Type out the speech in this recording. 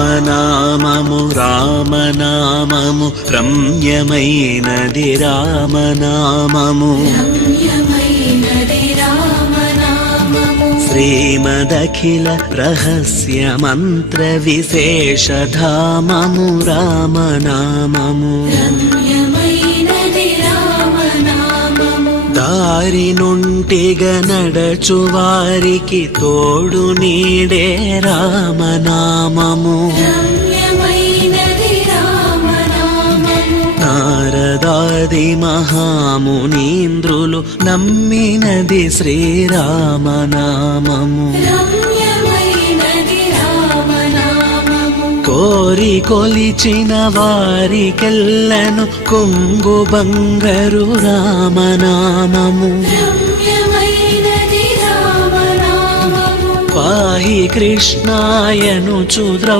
రామనామము రామనామము రమ్యమైనది రామనామము శ్రీమదఖిల రహస్య మంత్ర విశేషధామము రామనామము దారి నుంటిగ నడచు వారికి తోడు నీడే రామనామము నారదాది మహామునీంద్రులు నమ్మినది శ్రీరామనామము కోరి కొలిచిన వారికెల్లను కొంగు బంగరు రామనామము పాహి కృష్ణాయను చుద్రౌ